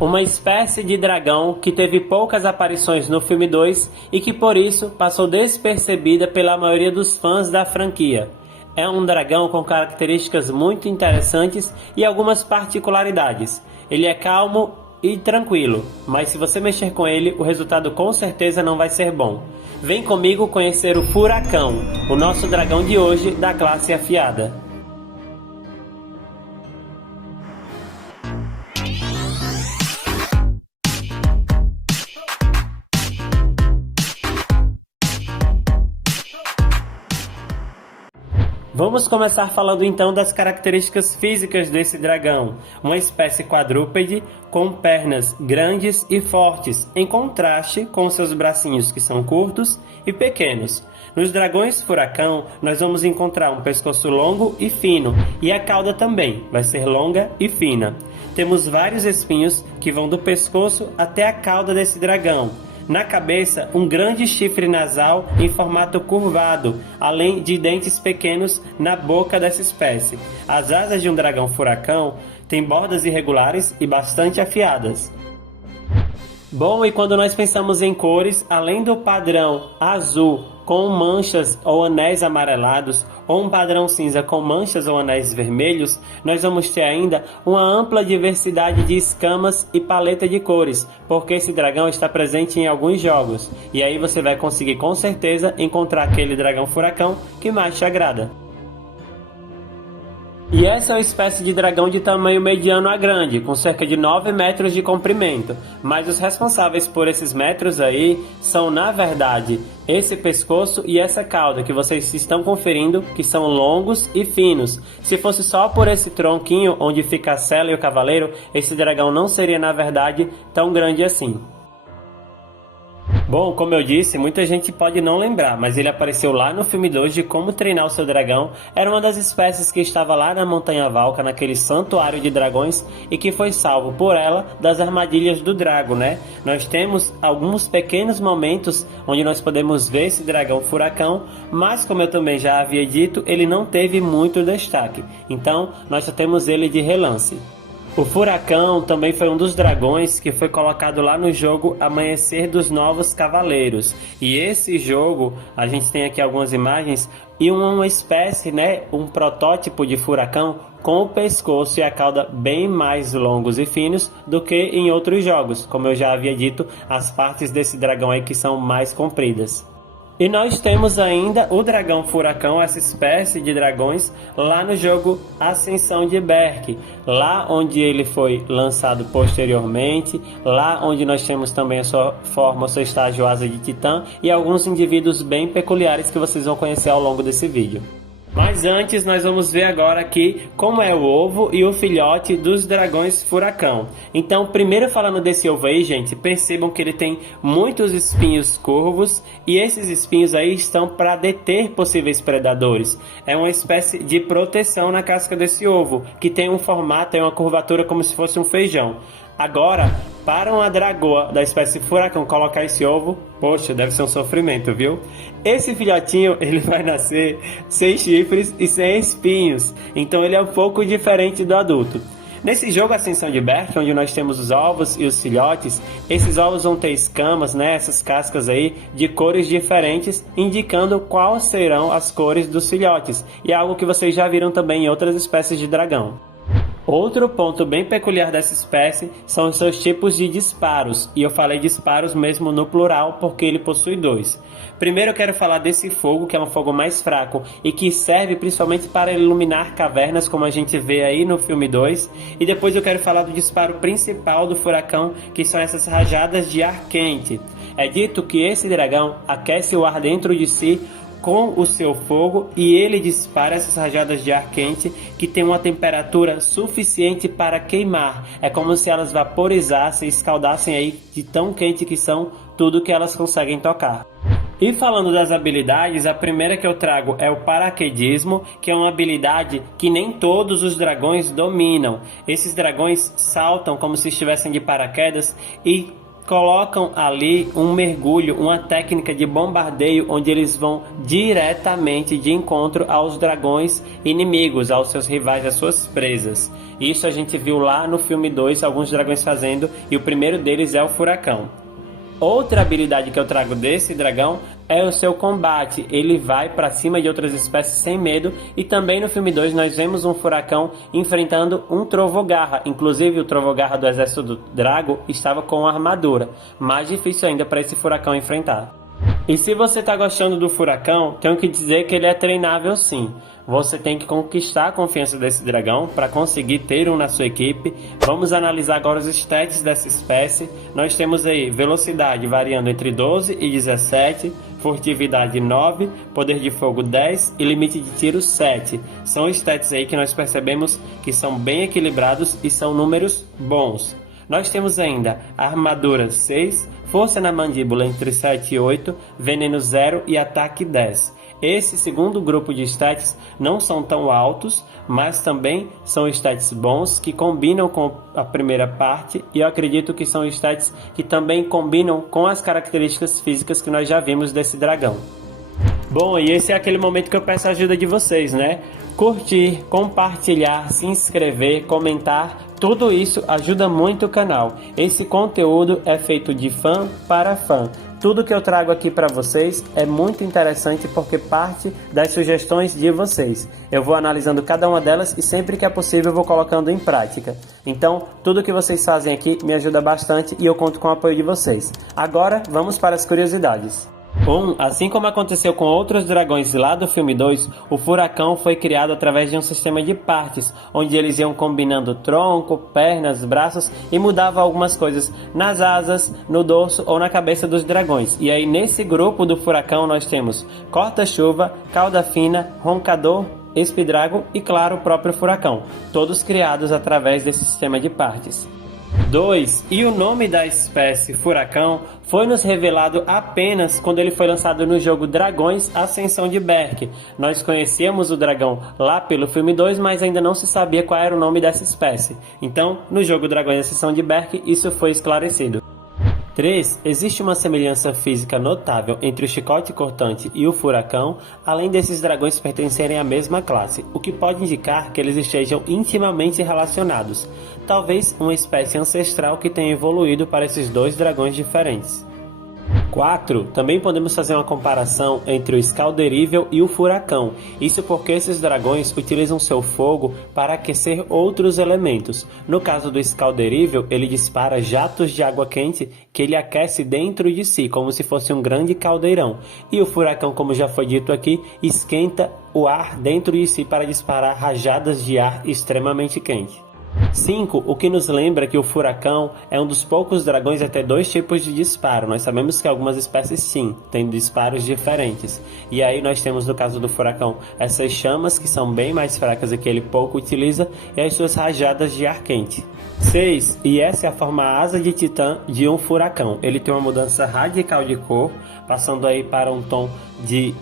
Uma espécie de dragão que teve poucas aparições no filme 2 e que por isso passou despercebida pela maioria dos fãs da franquia. É um dragão com características muito interessantes e algumas particularidades. Ele é calmo e tranquilo, mas se você mexer com ele, o resultado com certeza não vai ser bom. Vem comigo conhecer o Furacão, o nosso dragão de hoje da classe afiada. Vamos começar falando então das características físicas desse dragão. Uma espécie quadrúpede com pernas grandes e fortes, em contraste com seus bracinhos que são curtos e pequenos. Nos dragões furacão, nós vamos encontrar um pescoço longo e fino, e a cauda também vai ser longa e fina. Temos vários espinhos que vão do pescoço até a cauda desse dragão. Na cabeça, um grande chifre nasal em formato curvado, além de dentes pequenos na boca dessa espécie. As asas de um dragão furacão têm bordas irregulares e bastante afiadas. Bom, e quando nós pensamos em cores, além do padrão azul com manchas ou anéis amarelados, ou um padrão cinza com manchas ou anéis vermelhos, nós vamos ter ainda uma ampla diversidade de escamas e paleta de cores, porque esse dragão está presente em alguns jogos, e aí você vai conseguir com certeza encontrar aquele dragão furacão que mais te agrada. E essa é uma espécie de dragão de tamanho mediano a grande, com cerca de 9 metros de comprimento. Mas os responsáveis por esses metros aí são, na verdade, esse pescoço e essa cauda que vocês estão conferindo, que são longos e finos. Se fosse só por esse tronquinho onde fica a sela e o cavaleiro, esse dragão não seria, na verdade, tão grande assim. Bom, como eu disse, muita gente pode não lembrar, mas ele apareceu lá no filme 2 de Como Treinar o Seu Dragão. Era uma das espécies que estava lá na Montanha Valka, naquele santuário de dragões, e que foi salvo por ela das armadilhas do Drago, né? Nós temos alguns pequenos momentos onde nós podemos ver esse dragão furacão, mas como eu também já havia dito, ele não teve muito destaque. Então, nós só temos ele de relance. O Furacão também foi um dos dragões que foi colocado lá no jogo Amanhecer dos Novos Cavaleiros. E esse jogo, a gente tem aqui algumas imagens e uma espécie, né, um protótipo de furacão com o pescoço e a cauda bem mais longos e finos do que em outros jogos. Como eu já havia dito, as partes desse dragão aí que são mais compridas. E nós temos ainda o dragão furacão, essa espécie de dragões, lá no jogo Ascensão de Berk, lá onde ele foi lançado posteriormente, lá onde nós temos também a sua forma, o seu estágio asa de titã e alguns indivíduos bem peculiares que vocês vão conhecer ao longo desse vídeo. Mas antes nós vamos ver agora aqui como é o ovo e o filhote dos dragões furacão. Então, primeiro falando desse ovo aí, gente, percebam que ele tem muitos espinhos curvos e esses espinhos aí estão para deter possíveis predadores. É uma espécie de proteção na casca desse ovo, que tem um formato e uma curvatura como se fosse um feijão. Agora, para uma dragoa da espécie furacão colocar esse ovo, poxa, deve ser um sofrimento, viu? Esse filhotinho, ele vai nascer sem chifres e sem espinhos, então ele é um pouco diferente do adulto. Nesse jogo Ascensão de Berk, onde nós temos os ovos e os filhotes, esses ovos vão ter escamas, né, essas cascas aí, de cores diferentes, indicando quais serão as cores dos filhotes, e é algo que vocês já viram também em outras espécies de dragão. Outro ponto bem peculiar dessa espécie são os seus tipos de disparos, e eu falei disparos mesmo no plural porque ele possui dois. Primeiro eu quero falar desse fogo, que é um fogo mais fraco e que serve principalmente para iluminar cavernas, como a gente vê aí no filme 2, e depois eu quero falar do disparo principal do furacão, que são essas rajadas de ar quente. É dito que esse dragão aquece o ar dentro de si com o seu fogo e ele dispara essas rajadas de ar quente que tem uma temperatura suficiente para queimar. É como se elas vaporizassem, escaldassem aí de tão quente que são tudo que elas conseguem tocar. E falando das habilidades, a primeira que eu trago é o paraquedismo, que é uma habilidade que nem todos os dragões dominam. Esses dragões saltam como se estivessem de paraquedas e colocam ali um mergulho, uma técnica de bombardeio onde eles vão diretamente de encontro aos dragões inimigos, aos seus rivais, às suas presas. Isso a gente viu lá no filme 2 alguns dragões fazendo, e o primeiro deles é o furacão. Outra habilidade que eu trago desse dragão é o seu combate. Ele vai para cima de outras espécies sem medo, e também no filme 2 nós vemos um furacão enfrentando um trovogarra. Inclusive o trovogarra do exército do Drago estava com armadura, mais difícil ainda para esse furacão enfrentar. E se você está gostando do furacão, tenho que dizer que ele é treinável sim. Você tem que conquistar a confiança desse dragão para conseguir ter um na sua equipe. Vamos analisar agora os stats dessa espécie. Nós temos aí velocidade variando entre 12 e 17, furtividade 9, poder de fogo 10 e limite de tiro 7. São stats aí que nós percebemos que são bem equilibrados e são números bons. Nós temos ainda armadura 6, força na mandíbula entre 7 e 8, veneno 0 e ataque 10. Esse segundo grupo de stats não são tão altos, mas também são stats bons que combinam com a primeira parte, e eu acredito que são stats que também combinam com as características físicas que nós já vimos desse dragão. Bom, e esse é aquele momento que eu peço a ajuda de vocês, né? Curtir, compartilhar, se inscrever, comentar, tudo isso ajuda muito o canal. Esse conteúdo é feito de fã para fã. Tudo que eu trago aqui para vocês é muito interessante porque parte das sugestões de vocês. Eu vou analisando cada uma delas e sempre que é possível eu vou colocando em prática. Então, tudo que vocês fazem aqui me ajuda bastante e eu conto com o apoio de vocês. Agora, vamos para as curiosidades. Assim como aconteceu com outros dragões lá do filme 2, o furacão foi criado através de um sistema de partes, onde eles iam combinando tronco, pernas, braços e mudava algumas coisas nas asas, no dorso ou na cabeça dos dragões. E aí nesse grupo do furacão nós temos corta-chuva, cauda fina, roncador, espidrago e claro o próprio furacão, todos criados através desse sistema de partes. 2. E o nome da espécie furacão foi nos revelado apenas quando ele foi lançado no jogo Dragões Ascensão de Berk. Nós conhecíamos o dragão lá pelo filme 2, mas ainda não se sabia qual era o nome dessa espécie. Então, no jogo Dragões Ascensão de Berk, isso foi esclarecido. 3. Existe uma semelhança física notável entre o chicote cortante e o furacão, além desses dragões pertencerem à mesma classe, o que pode indicar que eles estejam intimamente relacionados. Talvez uma espécie ancestral que tenha evoluído para esses dois dragões diferentes. 4. Também podemos fazer uma comparação entre o escalderível e o furacão. Isso porque esses dragões utilizam seu fogo para aquecer outros elementos. No caso do escalderível, ele dispara jatos de água quente que ele aquece dentro de si, como se fosse um grande caldeirão. E o furacão, como já foi dito aqui, esquenta o ar dentro de si para disparar rajadas de ar extremamente quente. 5. O que nos lembra que o furacão é um dos poucos dragões a ter dois tipos de disparo. Nós sabemos que algumas espécies sim, têm disparos diferentes. E aí nós temos no caso do furacão essas chamas que são bem mais fracas e que ele pouco utiliza, e as suas rajadas de ar quente. 6. E essa é a forma asa de titã de um furacão. Ele tem uma mudança radical de cor, passando aí para um tom de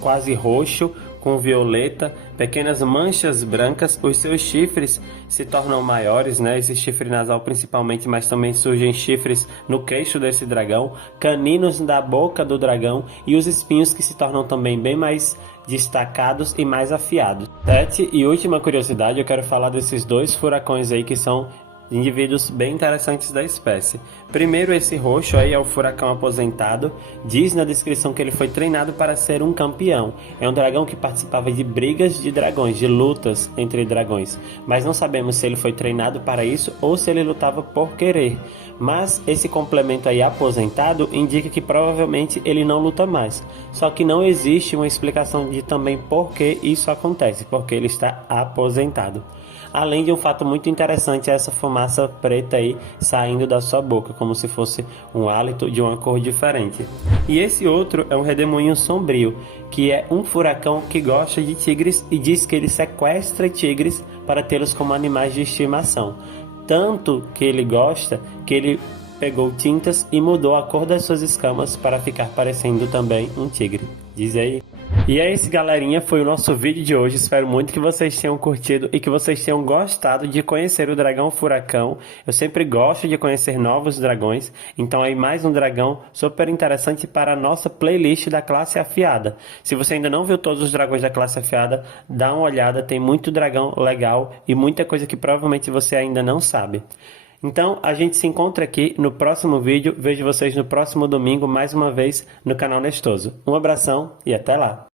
quase roxo, com violeta, pequenas manchas brancas. Os seus chifres se tornam maiores, né? Esse chifre nasal principalmente, mas também surgem chifres no queixo desse dragão, caninos da boca do dragão e os espinhos que se tornam também bem mais destacados e mais afiados. 7. E última curiosidade, eu quero falar desses dois furacões aí que são indivíduos bem interessantes da espécie. Primeiro, esse roxo aí é o furacão aposentado. Diz na descrição que ele foi treinado para ser um campeão. É um dragão que participava de brigas de dragões, de lutas entre dragões. Mas não sabemos se ele foi treinado para isso ou se ele lutava por querer. Mas esse complemento aí aposentado indica que provavelmente ele não luta mais. Só que não existe uma explicação de também por que isso acontece, porque ele está aposentado. Além de um fato muito interessante, essa fumaça preta aí saindo da sua boca, como se fosse um hálito de uma cor diferente. E esse outro é um redemoinho sombrio, que é um furacão que gosta de tigres e diz que ele sequestra tigres para tê-los como animais de estimação. Tanto que ele gosta que ele pegou tintas e mudou a cor das suas escamas para ficar parecendo também um tigre. Diz aí. E é isso, galerinha, foi o nosso vídeo de hoje. Espero muito que vocês tenham curtido e que vocês tenham gostado de conhecer o dragão furacão. Eu sempre gosto de conhecer novos dragões, então aí mais um dragão super interessante para a nossa playlist da classe afiada. Se você ainda não viu todos os dragões da classe afiada, dá uma olhada, tem muito dragão legal e muita coisa que provavelmente você ainda não sabe. Então, a gente se encontra aqui no próximo vídeo. Vejo vocês no próximo domingo, mais uma vez, no canal Nestoso. Um abração e até lá!